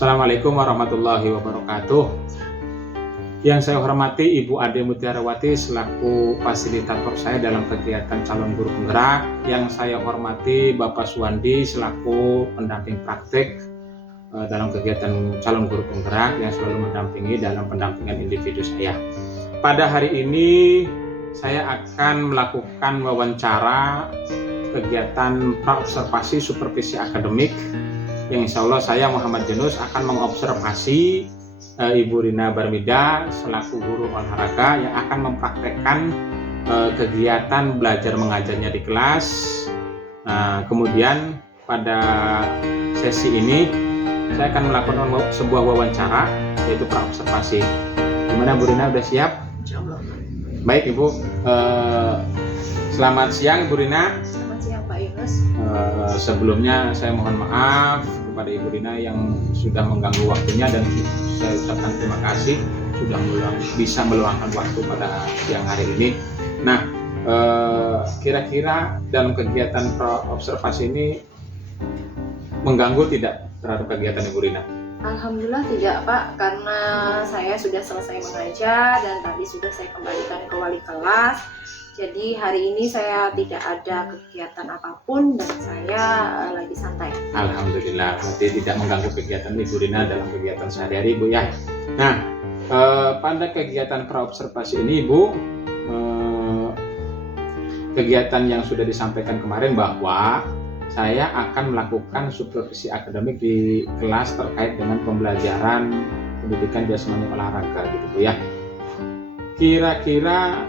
Assalamualaikum warahmatullahi wabarakatuh. Yang saya hormati Ibu Ade Mutiarawati selaku fasilitator saya dalam kegiatan calon guru penggerak. Yang saya hormati Bapak Suwandi selaku pendamping praktek dalam kegiatan calon guru penggerak yang selalu mendampingi dalam pendampingan individu saya. Pada hari ini saya akan melakukan wawancara kegiatan praobservasi supervisi akademik yang insya Allah saya Muhammad Yunus akan mengobservasi Ibu Rina Barmida selaku guru olahraga yang akan mempraktekkan kegiatan belajar mengajarnya di kelas. Kemudian pada sesi ini saya akan melakukan sebuah wawancara yaitu praobservasi. Gimana Bu Rina, udah siap? Baik Ibu, selamat siang Bu Rina. Selamat siang Pak Yunus. Sebelumnya saya mohon maaf kepada Ibu Rina yang sudah mengganggu waktunya dan saya ucapkan terima kasih sudah bisa meluangkan waktu pada siang hari ini. Nah, kira-kira dalam kegiatan observasi ini mengganggu tidak terhadap kegiatan Ibu Rina? Alhamdulillah tidak Pak, karena saya sudah selesai mengajar dan tadi sudah saya kembalikan ke wali kelas. Jadi hari ini saya tidak ada kegiatan apapun dan saya lagi santai. Alhamdulillah, berarti tidak mengganggu kegiatan Ibu Rina dalam kegiatan sehari-hari Ibu ya. Nah, pada kegiatan praobservasi ini Ibu, kegiatan yang sudah disampaikan kemarin bahwa saya akan melakukan supervisi akademik di kelas terkait dengan pembelajaran pendidikan jasmani olahraga gitu Bu ya. Kira-kira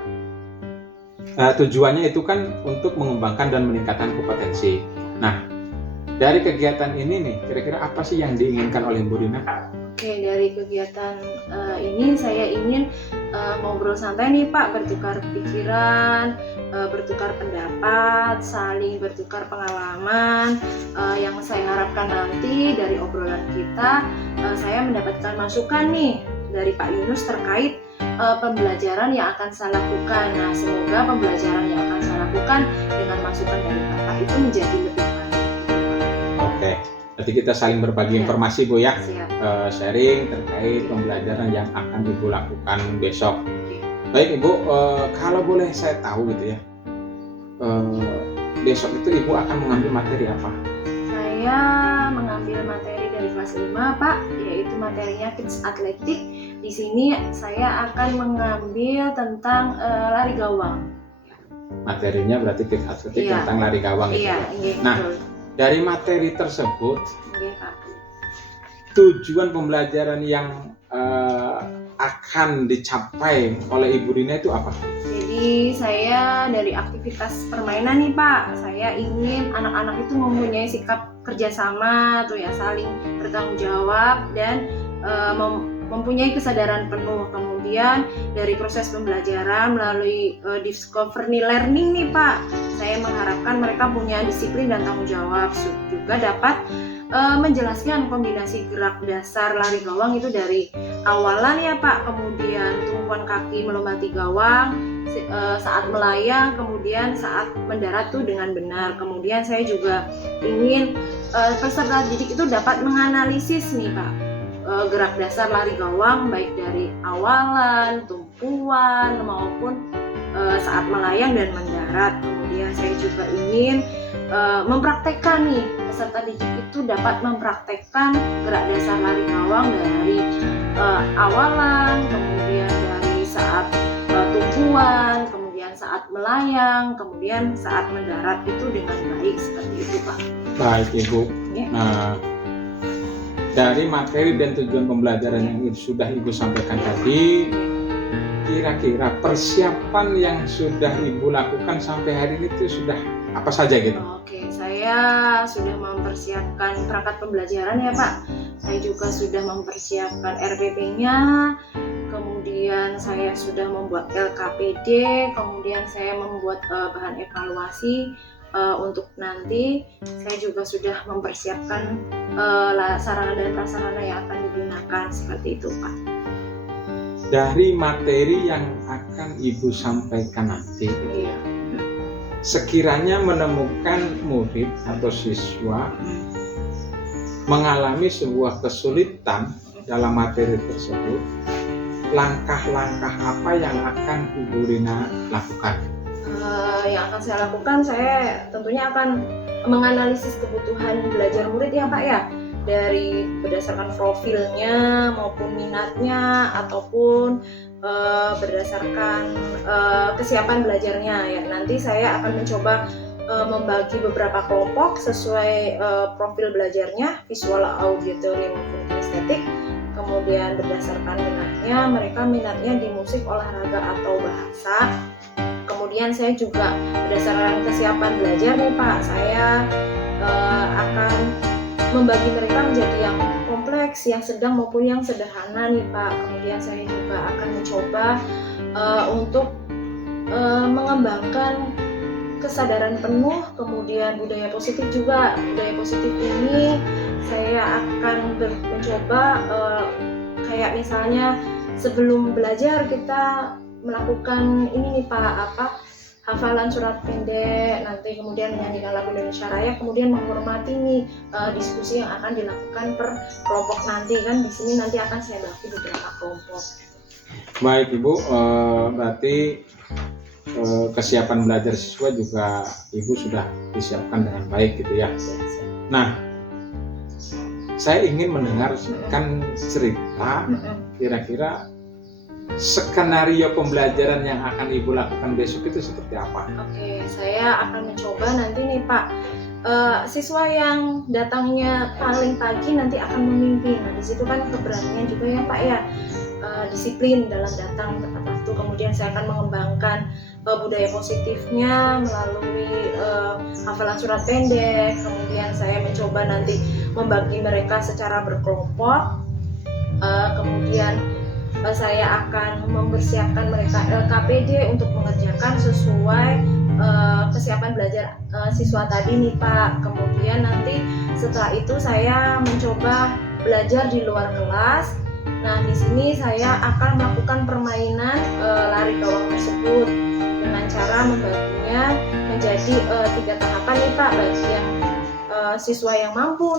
tujuannya itu kan untuk mengembangkan dan meningkatkan kompetensi. Nah, dari kegiatan ini nih, kira-kira apa sih yang diinginkan oleh Bu Rina? Oke, dari kegiatan ini saya ingin ngobrol santai nih Pak, bertukar pikiran, bertukar pendapat, saling bertukar pengalaman. Yang saya harapkan nanti dari obrolan kita, saya mendapatkan masukan nih dari Pak Yunus terkait pembelajaran yang akan saya lakukan. Nah, semoga pembelajaran yang akan saya lakukan dengan masukan dari Bapak itu menjadi lebih baik. Oke, berarti kita saling berbagi informasi Bu ya. Sharing terkait pembelajaran yang akan Ibu lakukan besok. Baik Ibu, kalau boleh saya tahu gitu ya, besok itu Ibu akan mengambil materi apa? Saya mengambil materi dari kelas 5 Pak, yaitu materinya Kids Athletic. Di sini saya akan mengambil tentang lari gawang. Materinya berarti Kids Athletic tentang lari gawang gitu. Iya, nah, betul. Dari materi tersebut, Pak, tujuan pembelajaran yang akan dicapai oleh Ibu Rina itu apa? Jadi saya dari aktivitas permainan nih Pak, saya ingin anak-anak itu mempunyai sikap kerjasama tuh ya, saling bertanggung jawab dan mempunyai kesadaran penuh. Kemudian dari proses pembelajaran melalui discovery learning nih Pak, saya mengharapkan mereka punya disiplin dan tanggung jawab, juga dapat menjelaskan kombinasi gerak dasar lari gawang itu dari awalan ya Pak, kemudian tumpuan kaki melompati gawang, saat melayang, kemudian saat mendarat tuh dengan benar. Kemudian saya juga ingin peserta didik itu dapat menganalisis nih Pak, gerak dasar lari gawang baik dari awalan, tumpuan maupun saat melayang dan mendarat. Kemudian saya juga ingin mempraktekkan nih, peserta didik itu dapat mempraktekkan gerak dasar lari gawang dari awalan, kemudian dari saat tumpuan, kemudian saat melayang, kemudian saat mendarat itu dengan baik, seperti itu Pak. Baik Ibu. Ya. Nah, dari materi dan tujuan pembelajaran yang sudah Ibu sampaikan tadi, kira-kira persiapan yang sudah Ibu lakukan sampai hari ini itu sudah apa saja gitu? Oke, saya sudah mempersiapkan perangkat pembelajaran ya Pak. Saya juga sudah mempersiapkan RPP-nya, kemudian saya sudah membuat LKPD, kemudian saya membuat bahan evaluasi untuk nanti. Saya juga sudah mempersiapkan sarana dan prasarana yang akan digunakan, seperti itu Pak. Dari materi yang akan Ibu sampaikan nanti, sekiranya menemukan murid atau siswa mengalami sebuah kesulitan dalam materi tersebut, langkah-langkah apa yang akan Ibu Rina lakukan? Yang akan saya lakukan, saya tentunya akan menganalisis kebutuhan belajar murid ya Pak ya, dari berdasarkan profilnya maupun minatnya ataupun berdasarkan kesiapan belajarnya ya. Nanti saya akan mencoba membagi beberapa kelompok sesuai profil belajarnya, visual, auditory maupun kinestetik. Kemudian berdasarkan minatnya, mereka minatnya di musik, olahraga atau bahasa. Kemudian saya juga berdasarkan kesiapan belajar nih Pak, saya akan membagi mereka menjadi yang kompleks, yang sedang maupun yang sederhana nih Pak. Kemudian saya juga akan mencoba untuk mengembangkan kesadaran penuh, kemudian budaya positif juga. Budaya positif ini saya akan mencoba kayak misalnya sebelum belajar kita melakukan ini nih Pak, hafalan surat pendek, nanti kemudian menyanyikan lagu Indonesia Raya, kemudian menghormati nih diskusi yang akan dilakukan per kelompok nanti kan. Di sini nanti akan saya bagi beberapa kelompok. Baik Ibu, berarti kesiapan belajar siswa juga Ibu sudah disiapkan dengan baik gitu ya. Nah, saya ingin mendengarkan cerita kira-kira skenario pembelajaran yang akan Ibu lakukan besok itu seperti apa? Oke, saya akan mencoba nanti nih Pak, siswa yang datangnya paling pagi nanti akan memimpin. Nah, di situ kan keberanian juga ya Pak ya, disiplin dalam datang tepat waktu. Kemudian saya akan mengembangkan budaya positifnya melalui hafalan surat pendek. Kemudian saya mencoba nanti membagi mereka secara berkelompok. Kemudian saya akan mempersiapkan mereka LKPD untuk mengerjakan sesuai kesiapan belajar siswa tadi nih Pak. Kemudian nanti setelah itu saya mencoba belajar di luar kelas. Nah, di sini saya akan melakukan permainan lari gawang tersebut dengan cara membaginya menjadi 3 tahapan nih Pak. Bagi yang siswa yang mampu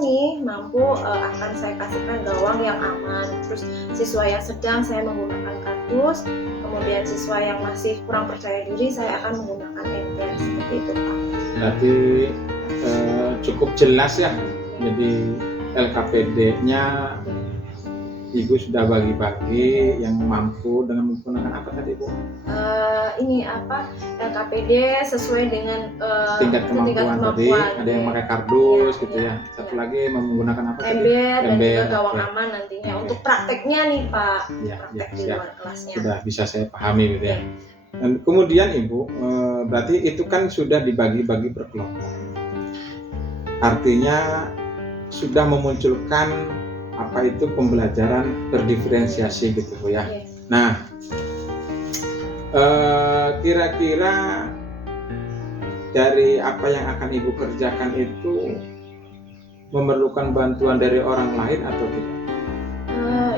akan saya kasihkan gawang yang aman. Terus siswa yang sedang saya menggunakan kardus. Kemudian siswa yang masih kurang percaya diri saya akan menggunakan ember, seperti itu Pak. Berarti cukup jelas ya. Jadi LKPD-nya Ibu sudah bagi-bagi yang mampu dengan menggunakan apa tadi Bu? LKPD sesuai dengan tingkat kemampuan tadi. Ada yang pakai kardus gitu ya. Satu lagi menggunakan apa tadi? Ember dan juga gawang okay. aman nantinya untuk prakteknya nih Pak. Praktek di luar kelasnya. Sudah bisa saya pahami gitu ya. Dan kemudian Ibu, berarti itu kan sudah dibagi-bagi per kelompok. Artinya sudah memunculkan apa itu pembelajaran terdiferensiasi gitu Bu ya. Nah, kira-kira dari apa yang akan Ibu kerjakan itu memerlukan bantuan dari orang lain atau tidak?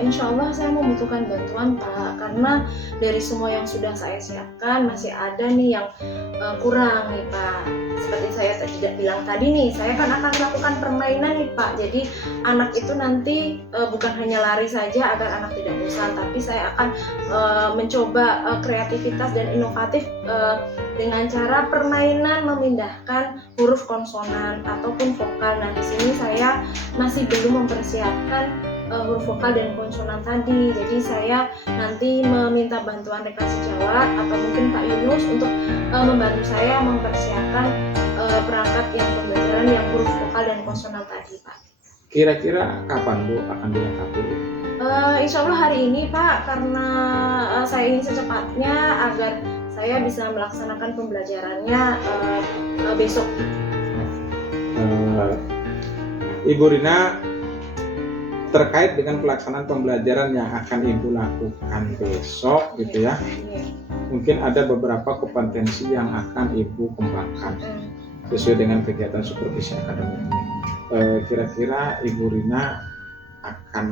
Insya Allah saya membutuhkan bantuan Pak, karena dari semua yang sudah saya siapkan masih ada nih yang kurang nih Pak. Seperti saya tidak bilang tadi nih, saya kan akan melakukan permainan nih Pak. Jadi anak itu nanti bukan hanya lari saja agar anak tidak bosan, tapi saya akan mencoba kreativitas dan inovatif dengan cara permainan memindahkan huruf konsonan ataupun vokal. Nah, di sini saya masih belum mempersiapkan huruf vokal dan konsonan tadi. Jadi saya nanti meminta bantuan rekan sejawat atau mungkin Pak Yunus untuk membantu saya mempersiapkan perangkat yang pembelajaran yang huruf vokal dan konsonan tadi Pak. Kira-kira kapan Bu akan dilengkapi? Insya Allah hari ini Pak, karena saya ingin secepatnya agar saya bisa melaksanakan pembelajarannya besok. Ibu Rina, terkait dengan pelaksanaan pembelajaran yang akan Ibu lakukan besok gitu ya, mungkin ada beberapa kompetensi yang akan Ibu kembangkan sesuai dengan kegiatan supervisi akademik ini. Kira-kira Ibu Rina akan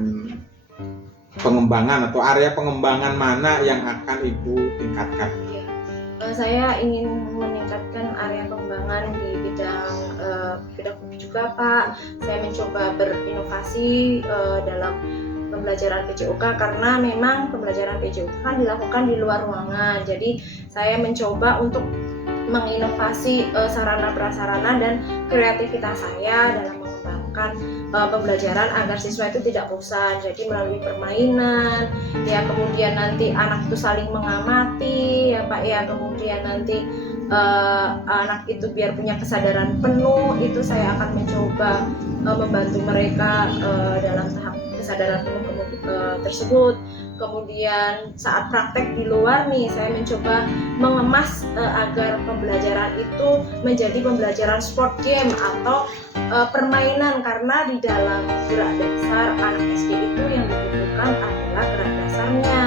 pengembangan atau area pengembangan mana yang akan Ibu tingkatkan? Saya ingin meningkatkan area pengembangan di bidang pedagogik juga Pak. Saya mencoba berinovasi dalam pembelajaran PJOK karena memang pembelajaran PJOK kan dilakukan di luar ruangan. Jadi saya mencoba untuk menginovasi sarana prasarana dan kreativitas saya dalam mengembangkan pembelajaran agar siswa itu tidak bosan. Jadi melalui permainan, ya kemudian nanti anak itu saling mengamati, ya Pak ya, kemudian nanti anak itu biar punya kesadaran penuh, itu saya akan mencoba membantu mereka dalam tahap kesadaran penuh tersebut. Kemudian saat praktek di luar nih, saya mencoba mengemas agar pembelajaran itu menjadi pembelajaran sport game atau permainan, karena di dalam gerak dasar anak SD itu yang dibutuhkan adalah gerak dasarnya.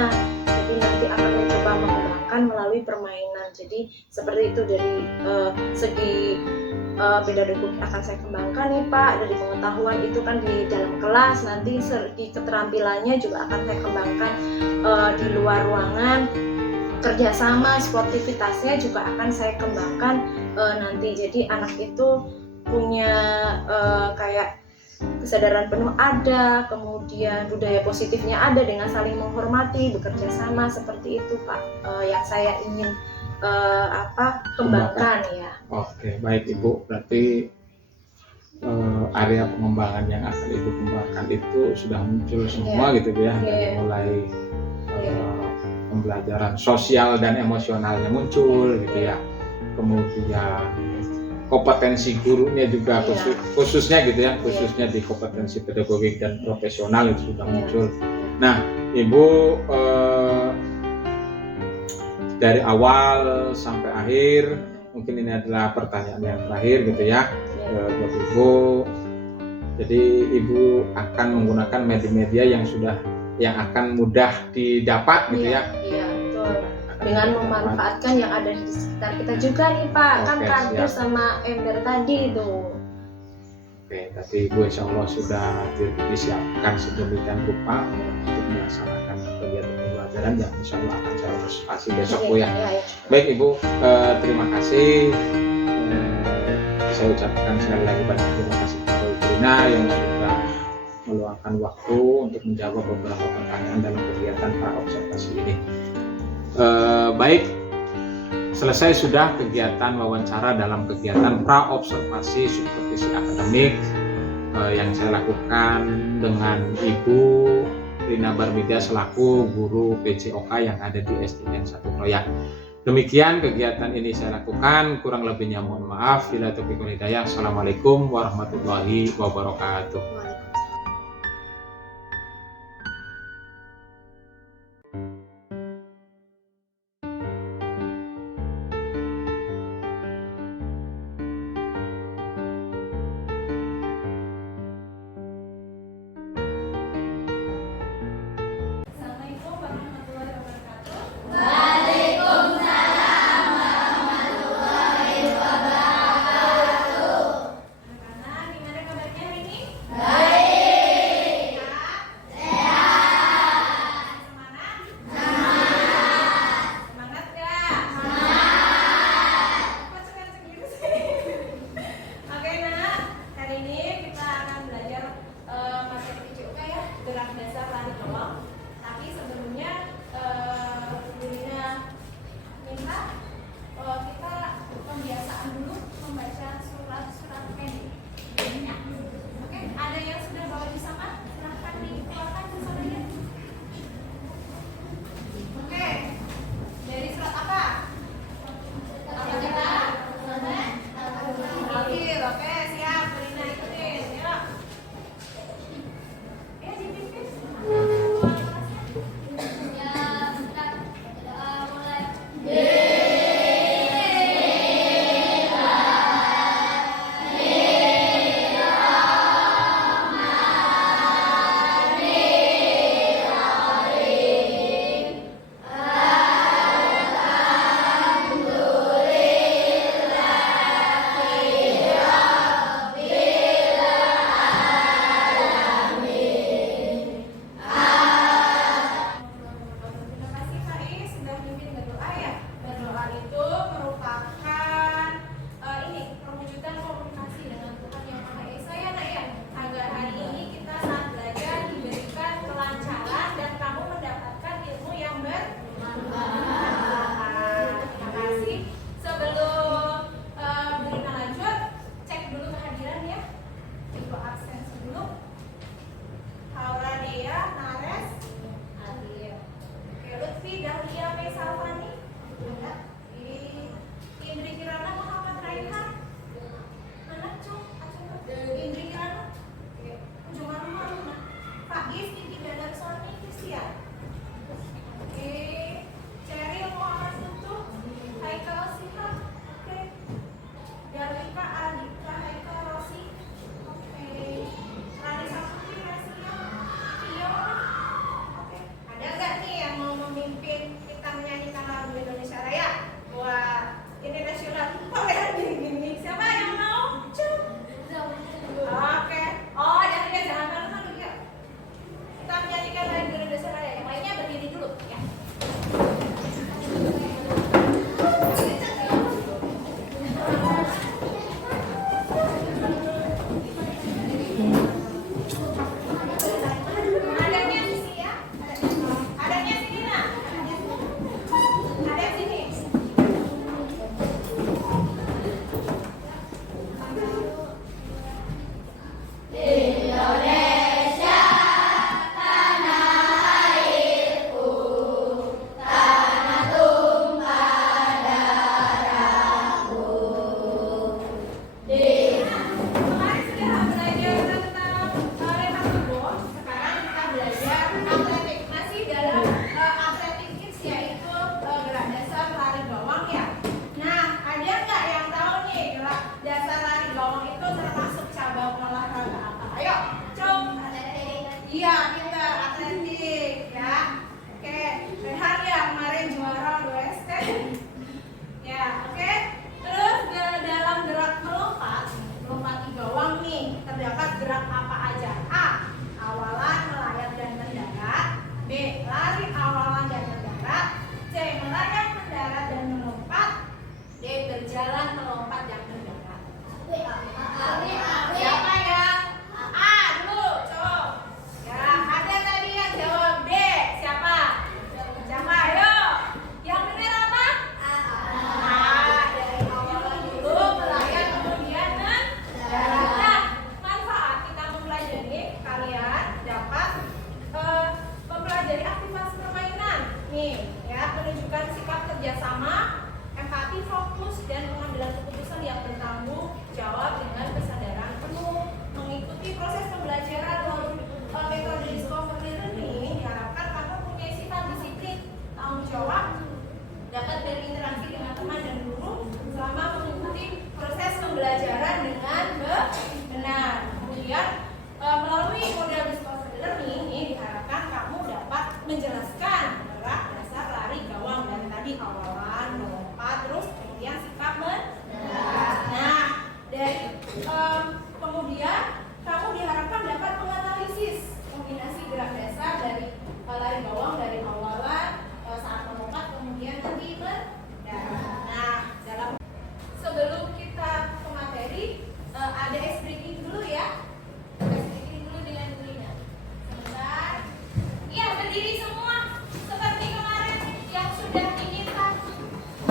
Jadi nanti akan mencoba mengembangkan melalui permainan. Jadi seperti itu dari segi pedagogik akan saya kembangkan nih Pak. Dari pengetahuan itu kan di dalam kelas, nanti segi keterampilannya juga akan saya kembangkan di luar ruangan. Kerjasama, sportivitasnya juga akan saya kembangkan nanti. Jadi anak itu punya kayak kesadaran penuh ada, kemudian budaya positifnya ada dengan saling menghormati, bekerja sama, seperti itu Pak yang saya ingin kembangkan ya. Oke, baik Ibu. Berarti area pengembangan yang akan Ibu kembangkan itu sudah muncul semua gitu ya, dari mulai pembelajaran sosial dan emosionalnya muncul gitu ya. Kemudian kompetensi gurunya juga khususnya gitu ya, khususnya di kompetensi pedagogik dan profesional itu sudah muncul. Nah, Ibu dari awal sampai akhir, mungkin ini adalah pertanyaan yang terakhir gitu ya buat Ibu. Jadi Ibu akan menggunakan media-media yang akan mudah didapat gitu ya. Iya, betul. Dengan memanfaatkan yang ada di sekitar kita juga nih Pak. Kan kardus sama ember tadi itu. Oke, tapi Ibu insya Allah sudah disiapkan sedemikian rupa untuk melaksanakan kegiatan pembelajaran yang insya Allah akan saya observasi besok Bu ya. Baik Ibu, terima kasih. Saya ucapkan sekali lagi banyak terima kasih kepada Ibu Rina yang sudah meluangkan waktu untuk menjawab beberapa pertanyaan dalam kegiatan pra-observasi ini. Baik, selesai sudah kegiatan wawancara dalam kegiatan pra-observasi supervisi akademik yang saya lakukan dengan Ibu Rina Barmidia selaku guru PJOK yang ada di SDN 1 Kroyak. Demikian kegiatan ini saya lakukan, kurang lebihnya mohon maaf. Bila taufiq wal hidayah. Assalamualaikum warahmatullahi wabarakatuh. Baik. kawalan, melompat, terus kemudian sikap mendarat. Nah, dari kemudian kamu diharapkan dapat menganalisis kombinasi gerak dasar dari lari bawang dari kawalan saat melompat kemudian nanti mendarat. Nah, sebelum kita ke materi ada ice breaking dulu ya. Ice breaking dulu dengan Lina. Sebentar. Iya, berdiri semua seperti kemarin yang sudah diminta.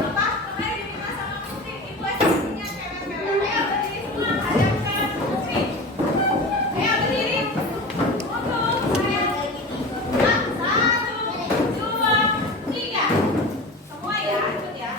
Apa? Kemarin diminta sama Putri. Ibu ice breakingnya cewek-cewek. Ayo berdiri semua. Ada yang cewek Putri. Ayo berdiri. Untuk saya. 1, 2, 3. Semua ya, ikut ya.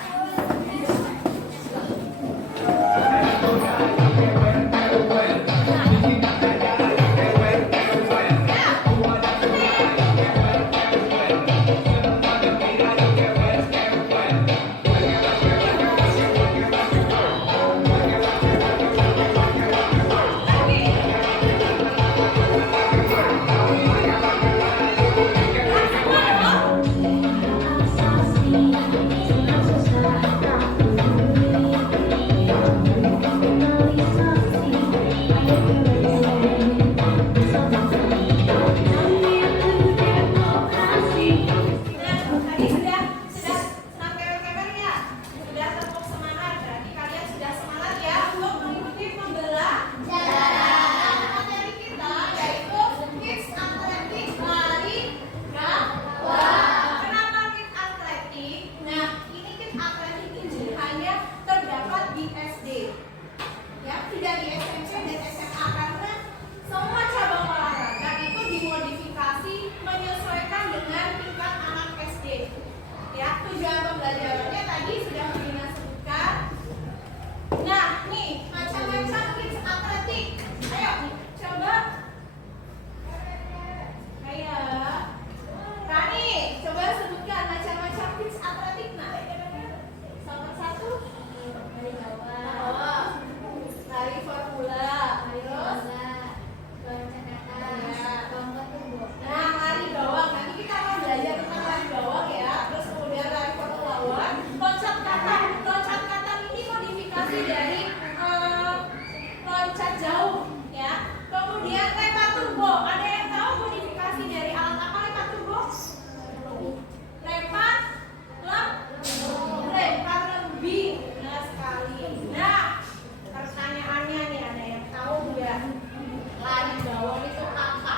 Tadi sudah senam kewer-kewer ya? Sudah tepuk semangat. Berarti kalian sudah semangat ya untuk mengikuti pembelajaran materi kita yaitu Kids Athletic lari bawang. Kenapa Kids Athletic? Nah, ini Kids Athletic ini hanya terdapat di SD. Ya, tidak di SMP dan SMA karena semua cabang olahraga itu dimodifikasi menyesuaikan dengan tingkat anak SD. Ya, tujuan pembelajarannya tadi sudah Bina sebutkan. Nah, nih macam-macam kids atletik. Ayo, coba. Kayak Rani, coba sebutkan macam-macam kids atletik. Nah, salah satu lari bawah, lari formula, terus nah, lari bawang. Nanti kita akan belajar tentang lari bawang ya. Terus kemudian lari formula one, loncat kata. Loncat kata ini modifikasi dari loncat jauh ya. Kemudian lempar turbo. Ada yang tahu modifikasi dari alat apa lempar turbo? Lempar lebih. Benar sekali. Nah, pertanyaannya nih ada yang tahu nggak? Lari bawang itu apa?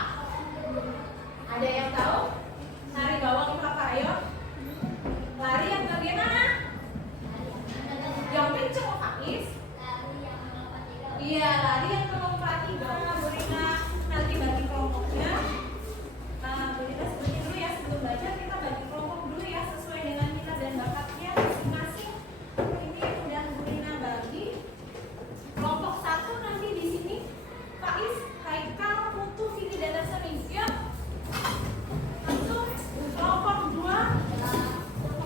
Ada yang tahu? Lari bawang itu apa? Ayo. Lari yang bagaimana? Yang kenceng, Faiz. Iya, lari yang melompati bawah. Bu Rina nanti bagi kelompoknya. Bu Rina sebutin dulu ya sebelum belajar kita bagi kelompok dulu ya sesuai dengan minat dan bakatnya masing-masing. Ini udah Bu Rina bagi. Kelompok 1 nanti di sini Faiz, Haikal, Putu, Vini dan Seni. Yuk. Langsung kelompok 2.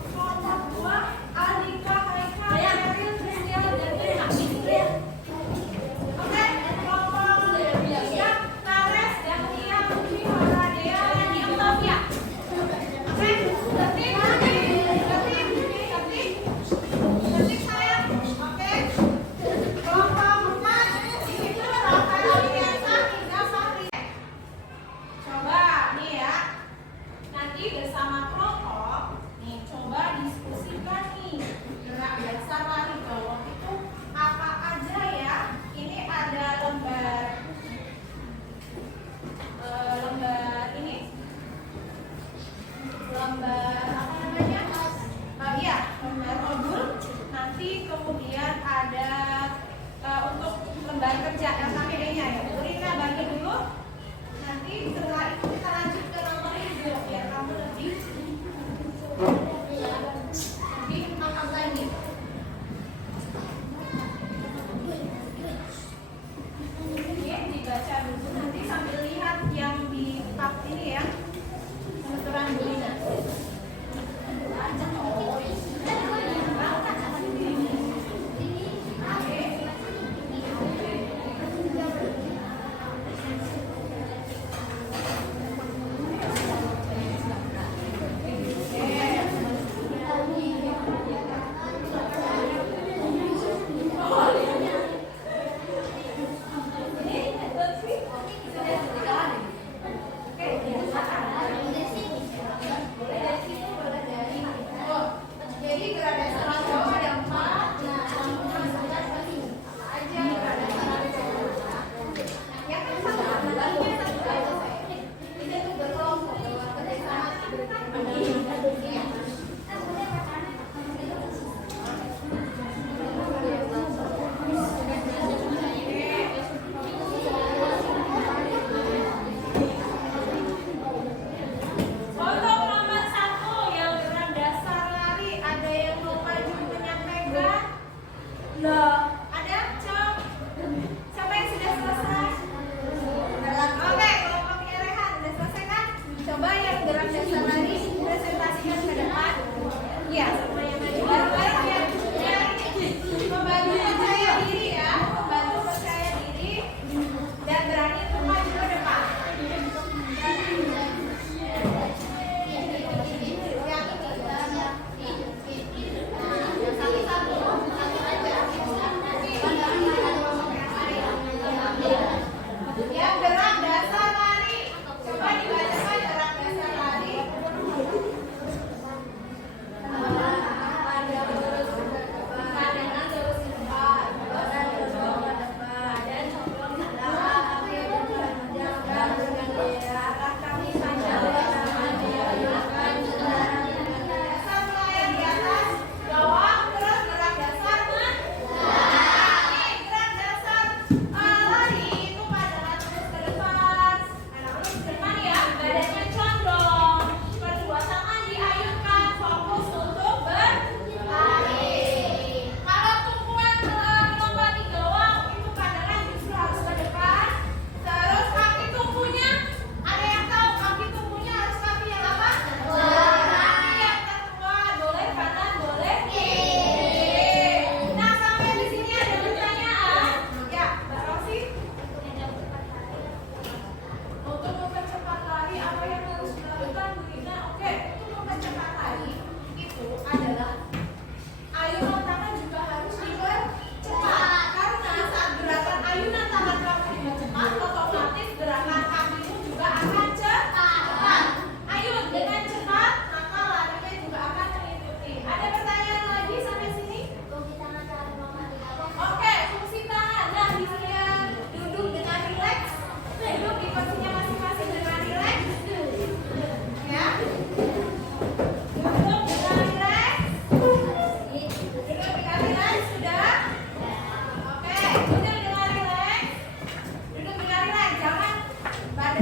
Kelompok 2 Alika, Haikal, Eril, Christian dan Rina. Oke, kelompok 3 Nares, Dahlia, Putri, Horadea, dan Octavia. Oke, tertib sayang. Oke. Kelompok 4 di situ Rafael Aliansa, Indra Fahri. Coba nih ya. Nanti bersama kelompok nih coba diskusikan nih gerak dasar lari bawang itu apa aja ya. Ini ada lembar ini lembar apa namanya? Iya, lembar modul. Nanti kemudian ada untuk lembar kerja LKPD-nya ya. Bu Rina bagi dulu. Nanti setelah itu kita lanjut ke nomor hidup biar kamu lebih paham lagi. Ini dibaca dulu nanti sambil lihat yang di tab ini ya. Penuturan Bu Rina. Oke.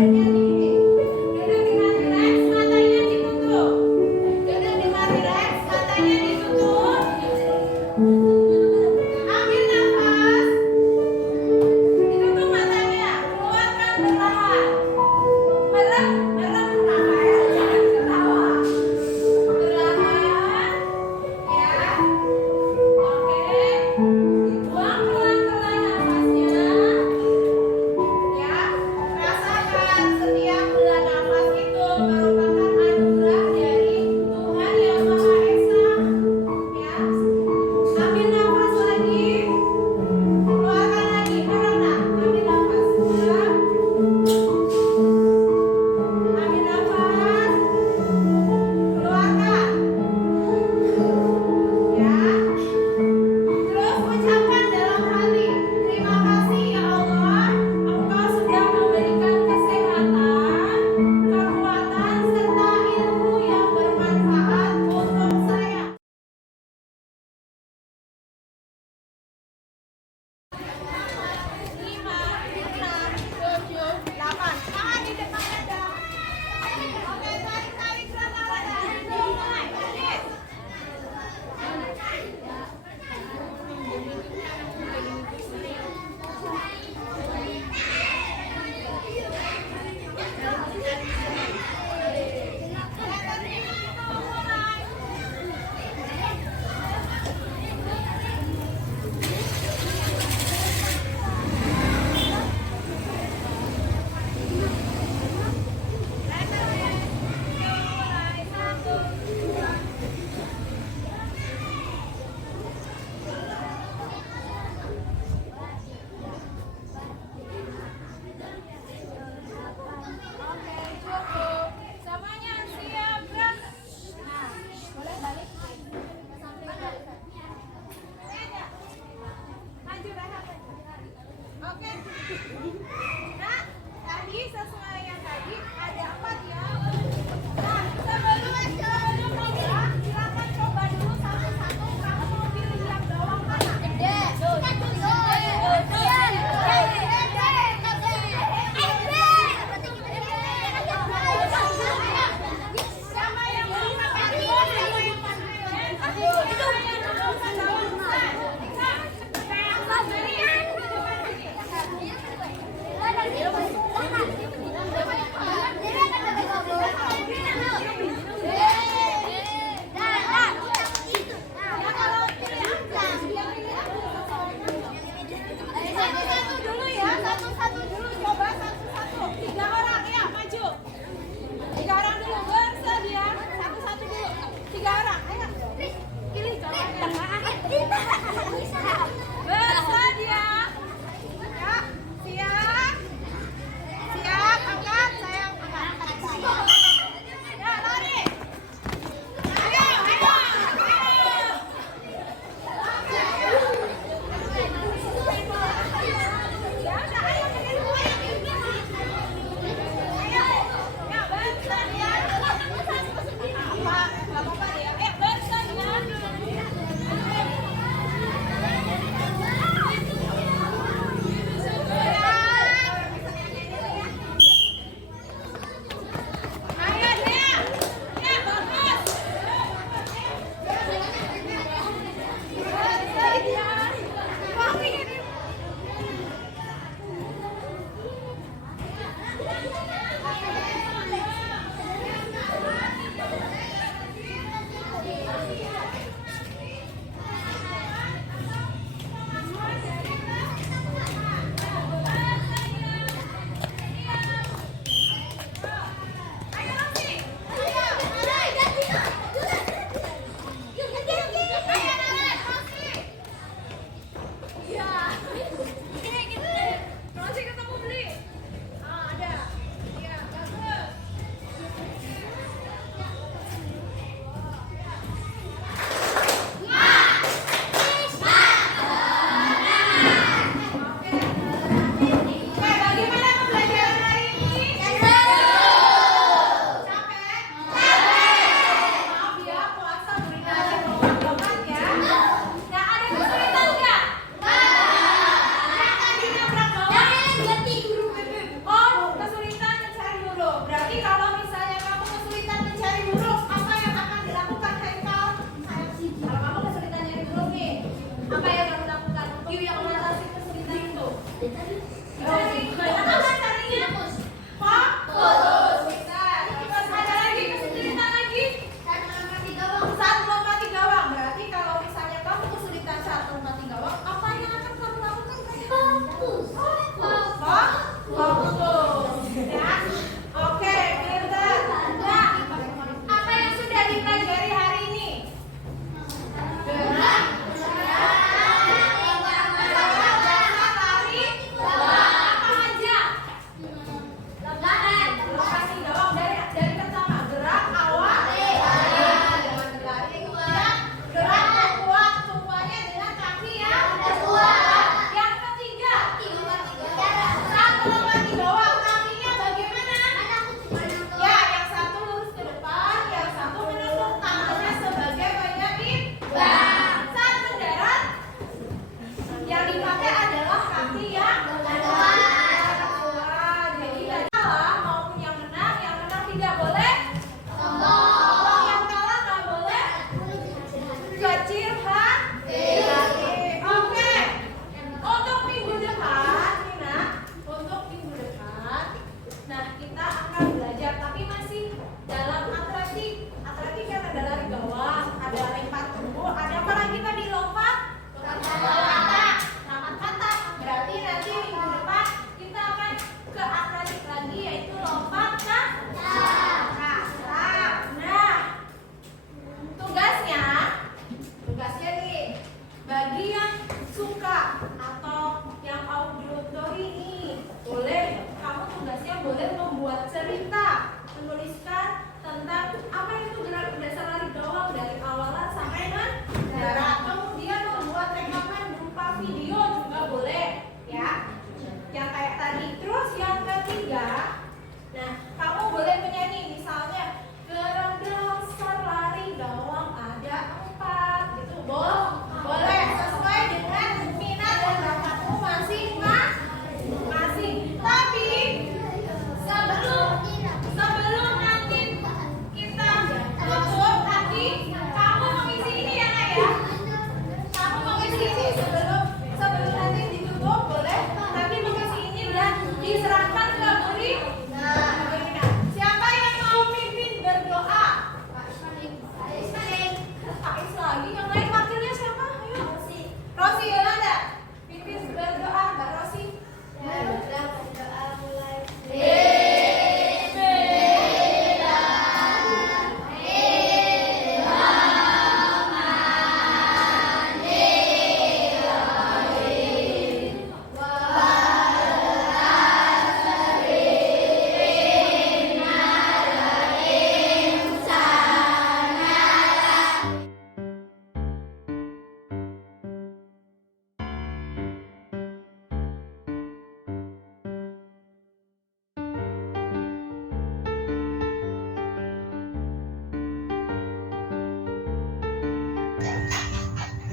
dadanya duduk dengan rileks, matanya ditutup. Duduk dengan rileks, matanya ditutup. Ambil nafas. Ditutup matanya, keluarkan perlahan. Merem nafas, jangan ketawa. Perlahan, ya. Oke. Buang pelan-pelan nafasnya. Ya, rasakan setiap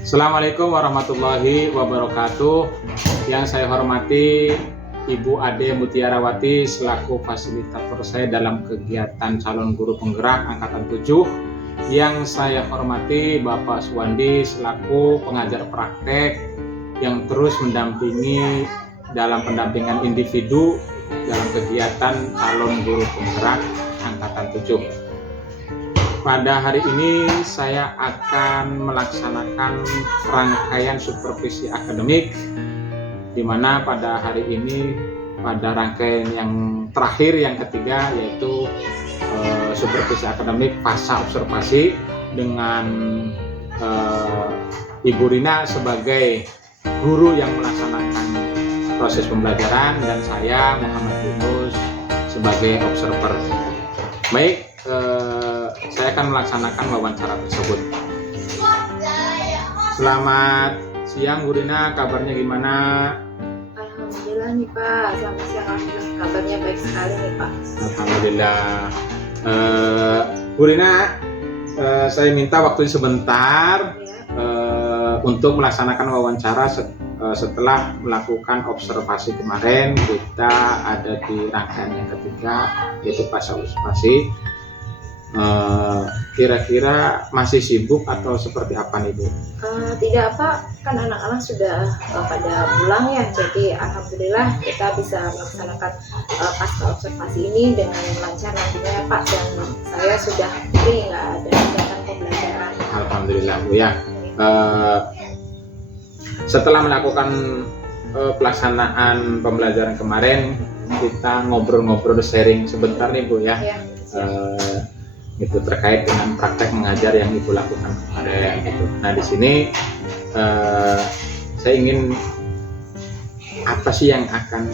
Assalamualaikum warahmatullahi wabarakatuh. Yang saya hormati Ibu Ade Mutiarawati selaku fasilitator saya dalam kegiatan calon guru penggerak angkatan 7. Yang saya hormati Bapak Suwandi selaku pengajar praktek yang terus mendampingi dalam pendampingan individu dalam kegiatan calon guru penggerak angkatan 7. Pada hari ini saya akan melaksanakan rangkaian supervisi akademik, di mana pada hari ini pada rangkaian yang terakhir yang ketiga yaitu supervisi akademik pasca observasi dengan Ibu Rina sebagai guru yang melaksanakan proses pembelajaran dan saya Muhammad Yunus sebagai observer. Baik, saya akan melaksanakan wawancara tersebut. Selamat siang Bu Rina, kabarnya gimana? Alhamdulillah nih Pak, selamat siang. Alhamdulillah kabarnya baik sekali nih Pak. Alhamdulillah. Bu Rina, saya minta waktu sebentar untuk melaksanakan wawancara setelah melakukan observasi kemarin. Kita ada di rangkaian yang ketiga yaitu pasca observasi. Kira-kira masih sibuk atau seperti apa nih Bu? Tidak Pak, kan anak-anak sudah pada pulang ya, jadi alhamdulillah kita bisa melaksanakan pasca observasi ini dengan lancar nantinya ya Pak, dan saya sudah free, nggak ada kegiatan pembelajaran. Alhamdulillah Bu ya. Setelah melakukan pelaksanaan pembelajaran kemarin, kita ngobrol-ngobrol sharing sebentar nih Bu ya. Itu terkait dengan praktek mengajar yang Ibu lakukan kemarin gitu. Nah di sini saya ingin apa sih yang akan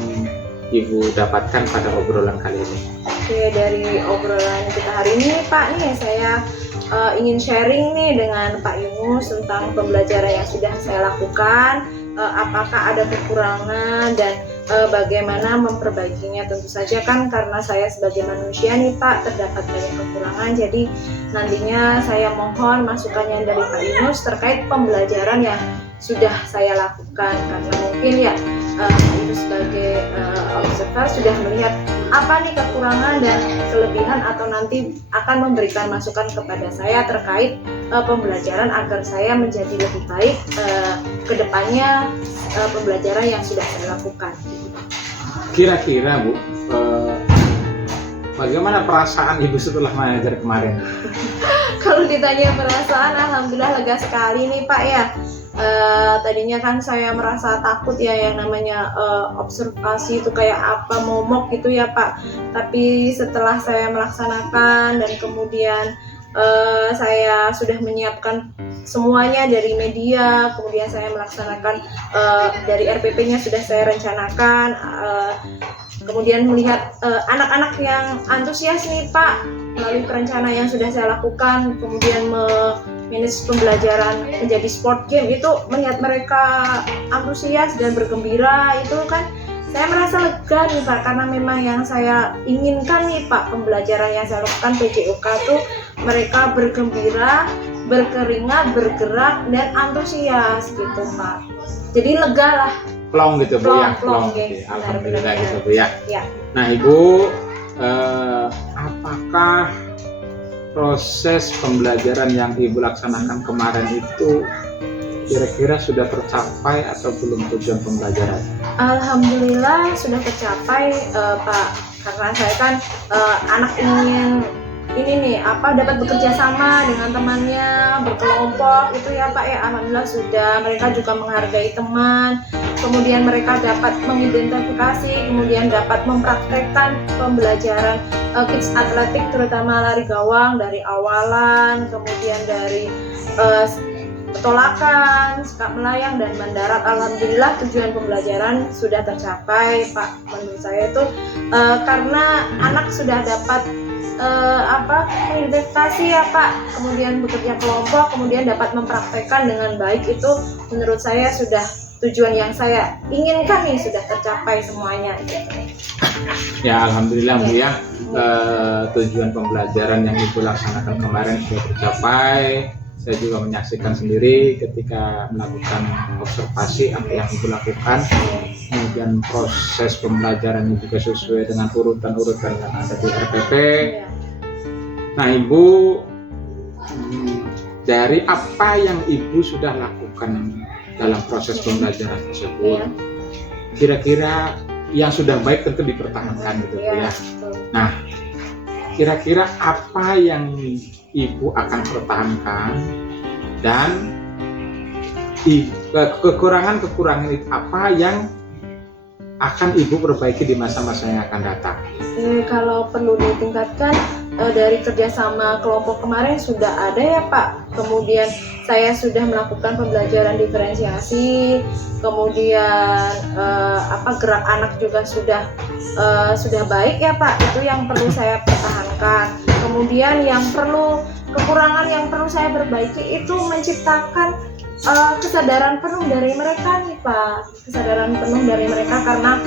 Ibu dapatkan pada obrolan kali ini? Oke, dari obrolan kita hari ini Pak nih saya ingin sharing nih dengan Pak Yunus tentang pembelajaran yang sudah saya lakukan, apakah ada kekurangan dan bagaimana memperbaikinya. Tentu saja kan karena saya sebagai manusia nih Pak terdapat banyak kekurangan, jadi nantinya saya mohon masukannya dari Pak Yunus terkait pembelajaran yang sudah saya lakukan, karena mungkin ya Pak Yunus sebagai observer sudah melihat apa nih kekurangan dan kelebihan, atau nanti akan memberikan masukan kepada saya terkait pembelajaran agar saya menjadi lebih baik ke depannya pembelajaran yang sudah saya lakukan. Kira-kira Bu, bagaimana perasaan Ibu setelah mengajar kemarin? Kalau ditanya perasaan, alhamdulillah lega sekali nih Pak ya. Tadinya kan saya merasa takut ya, yang namanya observasi itu kayak apa, momok gitu ya Pak. Tapi setelah saya melaksanakan dan kemudian saya sudah menyiapkan semuanya dari media, kemudian saya melaksanakan dari RPP-nya sudah saya rencanakan, kemudian melihat anak-anak yang antusias nih Pak melalui perencanaan yang sudah saya lakukan, kemudian manage pembelajaran menjadi sport game, itu melihat mereka antusias dan bergembira, itu kan saya merasa lega nih Pak, karena memang yang saya inginkan nih Pak, pembelajaran yang saya lakukan PJOK tuh mereka bergembira, berkeringat, bergerak dan antusias gitu Pak. Jadi lega lah. Plong gitu Bu ya, plong. Gitu. Alhamdulillah gitu Bu ya. Ya. Nah Ibu, apakah proses pembelajaran yang Ibu laksanakan kemarin itu kira-kira sudah tercapai atau belum tujuan pembelajaran? Alhamdulillah sudah tercapai Pak, karena saya kan anak ingin ini nih dapat bekerja sama dengan temannya, berkelompok itu ya Pak ya. Alhamdulillah sudah, mereka juga menghargai teman, kemudian mereka dapat mengidentifikasi, kemudian dapat mempraktekkan pembelajaran kids atletik, terutama lari gawang dari awalan, kemudian dari petolakan, sekap melayang dan mendarat. Alhamdulillah tujuan pembelajaran sudah tercapai Pak. Menurut saya itu karena anak sudah dapat mengidentifikasi ya Pak, kemudian bekerja kelompok, kemudian dapat mempraktekkan dengan baik, itu menurut saya sudah tujuan yang saya inginkan nih sudah tercapai semuanya gitu. Ya alhamdulillah Bu ya, tujuan pembelajaran yang Ibu laksanakan kemarin sudah tercapai. Saya juga menyaksikan sendiri ketika melakukan observasi apa yang Ibu lakukan, kemudian proses pembelajaran juga sesuai dengan urutan-urutan yang ada di RPP. Nah, Ibu, dari apa yang Ibu sudah lakukan dalam proses pembelajaran tersebut, kira-kira yang sudah baik tentu dipertahankan gitu ya. Nah, kira-kira apa yang Ibu akan pertahankan dan kekurangan-kekurangan itu apa yang akan Ibu perbaiki di masa-masa yang akan datang? Kalau perlu ditingkatkan, dari kerjasama kelompok kemarin sudah ada ya Pak. Kemudian saya sudah melakukan pembelajaran diferensiasi. Kemudian gerak anak juga sudah baik ya Pak. Itu yang perlu saya pertahankan. Kemudian kekurangan yang perlu saya perbaiki itu menciptakan kesadaran penuh dari mereka nih Pak. Kesadaran penuh dari mereka karena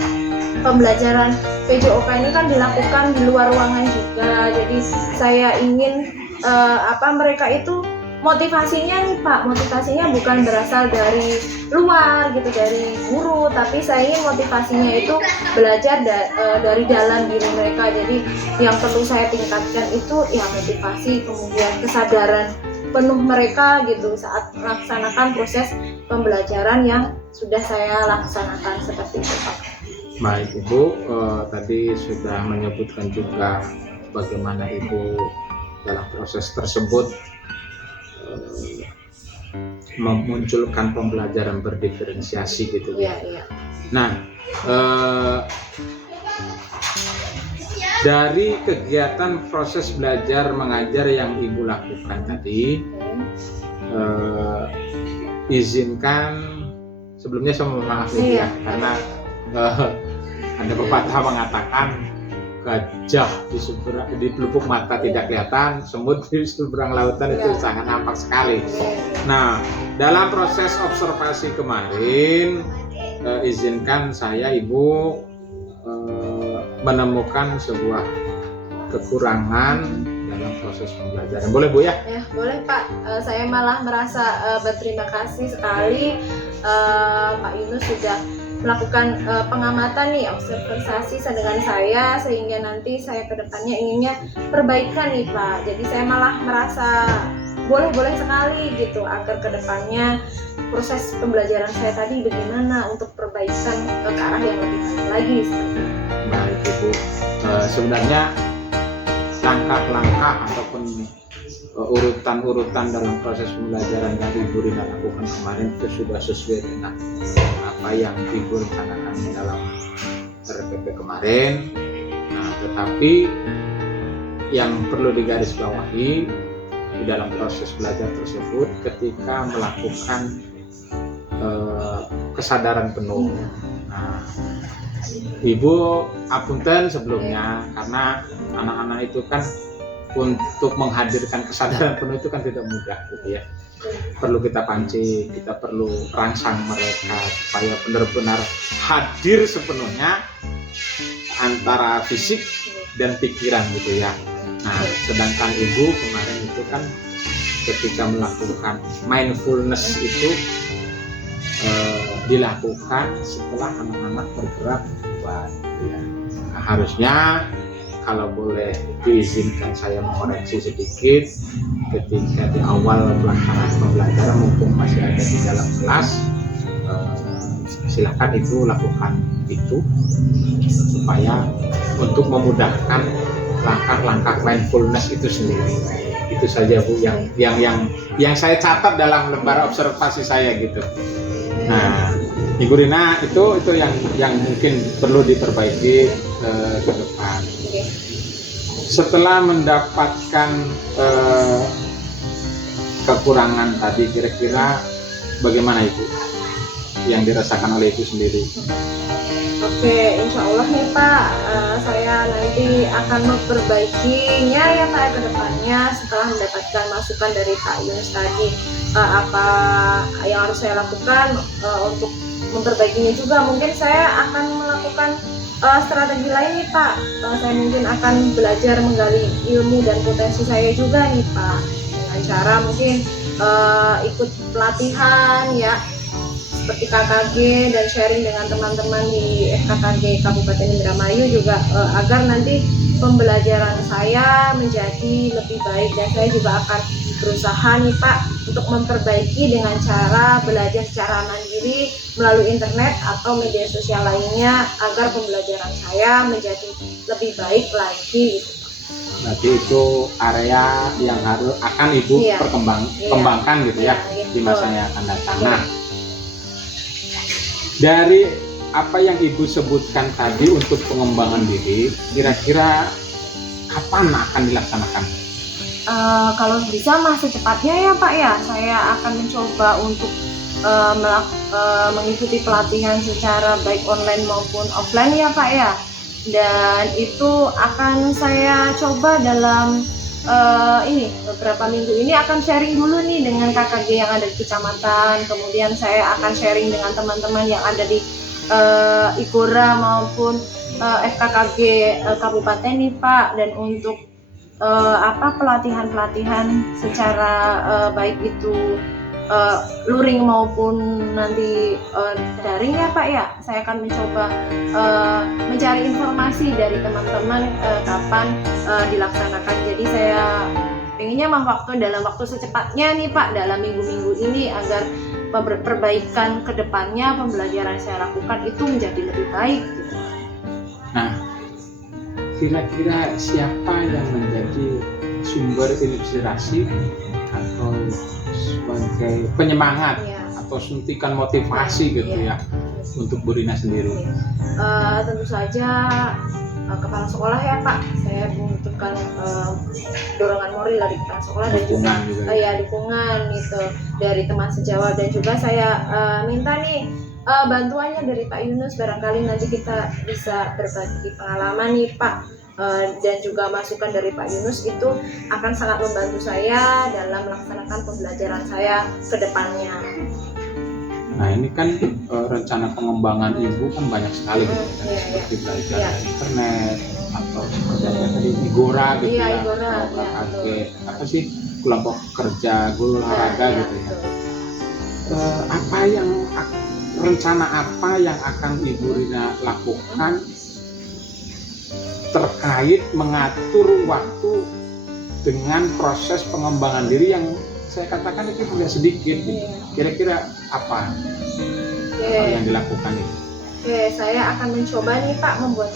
pembelajaran PJOK ini kan dilakukan di luar ruangan juga. Jadi saya ingin mereka itu motivasinya nih Pak, motivasinya bukan berasal dari luar gitu, dari guru, tapi saya ingin motivasinya itu belajar dari dalam diri mereka. Jadi yang perlu saya tingkatkan itu ya motivasi, kemudian kesadaran penuh mereka gitu saat melaksanakan proses pembelajaran yang sudah saya laksanakan seperti itu Pak. Baik Ibu, tadi sudah menyebutkan juga bagaimana Ibu dalam proses tersebut memunculkan pembelajaran berdiferensiasi gitu. Iya. Nah, dari kegiatan proses belajar mengajar yang Ibu lakukan tadi, izinkan sebelumnya saya mohon maaf nih ya, karena ada pepatah mengatakan gajah di pelupuk mata tidak kelihatan, semut di seberang lautan itu sangat nampak sekali. Nah, dalam proses observasi kemarin, izinkan saya Ibu menemukan sebuah kekurangan dalam proses pembelajaran. Boleh Bu ya? Ya boleh Pak. Saya malah merasa berterima kasih sekali Pak Yunus sudah melakukan pengamatan nih, observasi dengan saya, sehingga nanti saya kedepannya inginnya perbaikan nih Pak. Jadi saya malah merasa boleh sekali gitu agar kedepannya proses pembelajaran saya tadi bagaimana untuk perbaikan ke arah yang lebih baik lagi seperti itu. Baik Ibu, sebenarnya langkah-langkah ataupun urutan-urutan dalam proses pembelajaran yang Ibu Rina lakukan kemarin itu sudah sesuai dengan apa yang Ibu rencanakan dalam RPP kemarin. Nah, tetapi yang perlu digarisbawahi di dalam proses belajar tersebut ketika melakukan kesadaran penuh. Nah, Ibu apunten sebelumnya karena anak-anak itu kan untuk menghadirkan kesadaran penuh itu kan tidak mudah gitu ya. Perlu kita pancing, kita perlu rangsang mereka supaya benar-benar hadir sepenuhnya antara fisik dan pikiran gitu ya. Nah, sedangkan Ibu kemarin itu kan ketika melakukan mindfulness itu dilakukan setelah anak-anak bergerak buat ya. Nah, harusnya kalau boleh diizinkan saya mengoreksi sedikit ketika di awal pelaksanaan pembelajaran mumpung masih ada di dalam kelas, silakan Ibu lakukan itu supaya untuk memudahkan langkah-langkah mindfulness itu sendiri. Itu saja Bu yang saya catat dalam lembar observasi saya gitu. Nah, Ibu Rina itu yang mungkin perlu diperbaiki ke depan. Setelah mendapatkan kekurangan tadi, kira-kira bagaimana Ibu yang dirasakan oleh Ibu sendiri? Oke, insya Allah nih Pak, saya nanti akan memperbaikinya ya Pak ke depannya setelah mendapatkan masukan dari Pak Yunus tadi. Apa yang harus saya lakukan untuk memperbaikinya juga. Mungkin saya akan melakukan strategi lain nih Pak. Saya mungkin akan belajar menggali ilmu dan potensi saya juga nih Pak, dengan cara mungkin ikut pelatihan ya seperti KKG dan sharing dengan teman-teman di FKKG Kabupaten Indramayu juga agar nanti pembelajaran saya menjadi lebih baik, dan saya juga akan berusaha nih Pak untuk memperbaiki dengan cara belajar secara mandiri melalui internet atau media sosial lainnya agar pembelajaran saya menjadi lebih baik lagi gitu. Berarti itu area yang akan Ibu kembangkan gitu ya di masa yang akan datang. Nah, dari apa yang Ibu sebutkan tadi untuk pengembangan diri, kira-kira kapan akan dilaksanakan? Kalau bisa secepatnya ya Pak ya, saya akan mencoba untuk mengikuti pelatihan secara baik online maupun offline ya Pak ya, dan itu akan saya coba dalam beberapa minggu ini akan sharing dulu nih dengan KKG yang ada di kecamatan, kemudian saya akan sharing dengan teman-teman yang ada di IKORA maupun FKKG Kabupaten nih Pak, dan untuk pelatihan-pelatihan secara baik itu luring maupun nanti daring ya Pak ya, saya akan mencoba mencari informasi dari teman-teman kapan dilaksanakan. Jadi saya pengennya dalam waktu secepatnya nih Pak, dalam minggu-minggu ini, agar perbaikan kedepannya pembelajaran saya lakukan itu menjadi lebih baik gitu. Nah, kira-kira siapa yang menjadi sumber inspirasi atau sebagai penyemangat atau suntikan motivasi gitu ya untuk Bu Rina sendiri? Tentu saja kepala sekolah ya Pak, saya membutuhkan dorongan moral dari kepala sekolah dan juga dukungan gitu dari teman sejawat, dan juga saya minta nih bantuannya dari Pak Yunus, barangkali nanti kita bisa berbagi pengalaman nih Pak, dan juga masukan dari Pak Yunus itu akan sangat membantu saya dalam melaksanakan pembelajaran saya ke depannya. Nah, ini kan rencana pengembangan Ibu kan banyak sekali gitu kan, seperti belajar dari internet atau seperti tadi IKORA gitu IKORA, KKG, apa sih, kelompok kerja guru olahraga gitu ya. Rencana apa yang akan Ibu Rina lakukan terkait mengatur waktu dengan proses pengembangan diri yang saya katakan itu tidak sedikit gitu. Kira-kira apa yang dilakukan itu? Saya akan mencoba nih Pak membuat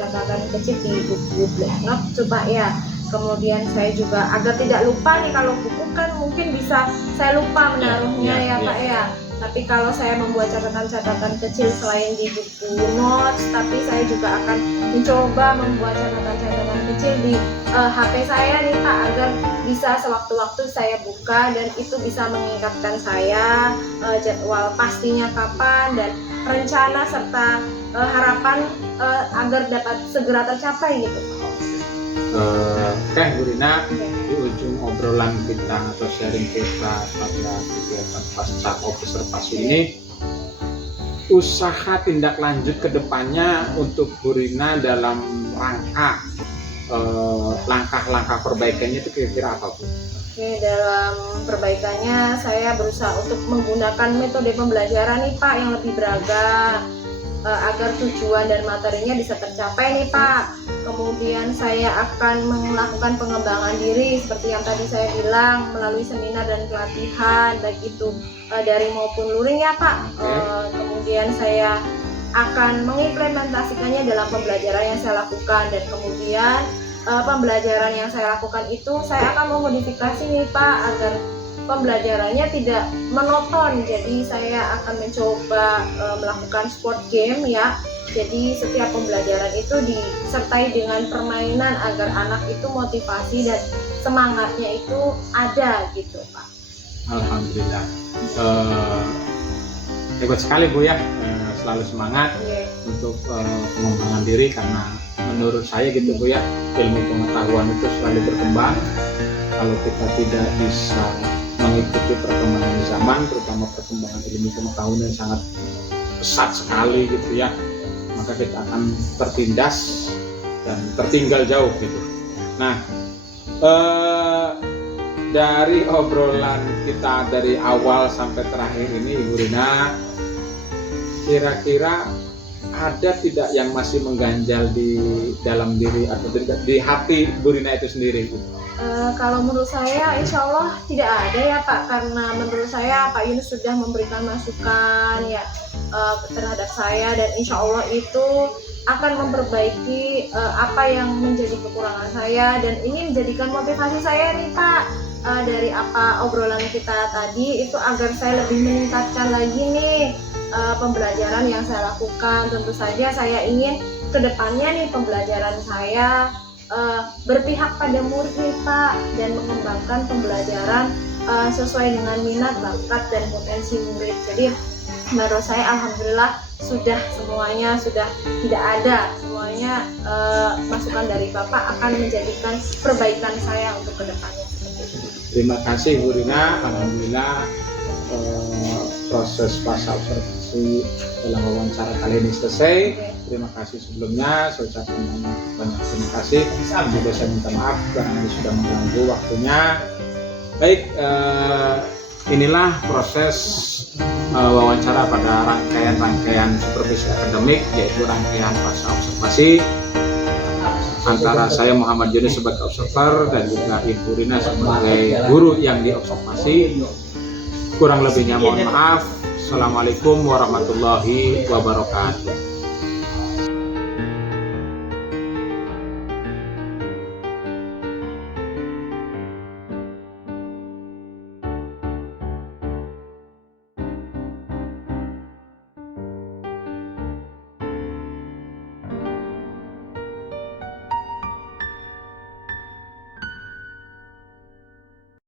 catatan kecil di buku Black Note coba ya. Kemudian saya juga agar tidak lupa nih, kalau buku kan mungkin bisa saya lupa menaruhnya Pak ya. Tapi kalau saya membuat catatan-catatan kecil selain di buku notes, tapi saya juga akan mencoba membuat catatan-catatan kecil di HP saya nih Pak, agar bisa sewaktu-waktu saya buka dan itu bisa mengingatkan saya jadwal pastinya kapan dan rencana serta harapan agar dapat segera tercapai gitu. Bu Rina, di ujung obrolan kita atau sharing kita pada kegiatan pasca observasi ini, usaha tindak lanjut ke depannya untuk Bu Rina dalam rangka langkah-langkah perbaikannya itu kira-kira apa Bu? Dalam perbaikannya saya berusaha untuk menggunakan metode pembelajaran nih Pak yang lebih beragam agar tujuan dan materinya bisa tercapai nih Pak. Kemudian saya akan melakukan pengembangan diri seperti yang tadi saya bilang melalui seminar dan pelatihan baik itu daring maupun luring ya Pak. Kemudian saya akan mengimplementasikannya dalam pembelajaran yang saya lakukan, dan kemudian pembelajaran yang saya lakukan itu saya akan memodifikasi nih Pak agar pembelajarannya tidak monoton. Jadi saya akan mencoba melakukan sport game ya. Jadi setiap pembelajaran itu disertai dengan permainan agar anak itu motivasi dan semangatnya itu ada gitu Pak. Alhamdulillah. Hebat sekali Bu ya, selalu semangat untuk pengembangan diri, karena menurut saya gitu Bu ya, ilmu pengetahuan itu selalu berkembang. Kalau kita tidak bisa mengikuti perkembangan zaman, terutama perkembangan ilmu pengetahuan yang sangat pesat sekali gitu ya, maka kita akan tertindas dan tertinggal jauh gitu. Nah, dari obrolan kita dari awal sampai terakhir ini, Ibu Rina, kira-kira ada tidak yang masih mengganjal di dalam diri atau di hati Bu Rina itu sendiri? Kalau menurut saya insya Allah tidak ada ya Pak, karena menurut saya Pak Yunus sudah memberikan masukan ya terhadap saya, dan insya Allah itu akan memperbaiki apa yang menjadi kekurangan saya, dan ini menjadikan motivasi saya nih Pak, dari apa obrolan kita tadi itu agar saya lebih meningkatkan lagi nih pembelajaran yang saya lakukan. Tentu saja saya ingin kedepannya nih pembelajaran saya berpihak pada murid nih Pak, dan mengembangkan pembelajaran sesuai dengan minat, bakat, dan potensi murid. Jadi menurut saya alhamdulillah semuanya sudah tidak ada, semuanya masukan dari Bapak akan menjadikan perbaikan saya untuk kedepannya. Terima kasih Bu Rina, alhamdulillah proses fase observasi dalam wawancara kali ini selesai. Terima kasih sebelumnya, saya ucapkan banyak terima kasih. Juga saya minta maaf karena ini sudah mengganggu waktunya. Baik, inilah proses wawancara pada rangkaian supervisi akademik, yaitu rangkaian fase observasi antara saya Muhammad Yunus sebagai observer dan juga Ibu Rina sebagai guru yang diobservasi. Kurang lebihnya mohon maaf. Assalamualaikum warahmatullahi wabarakatuh.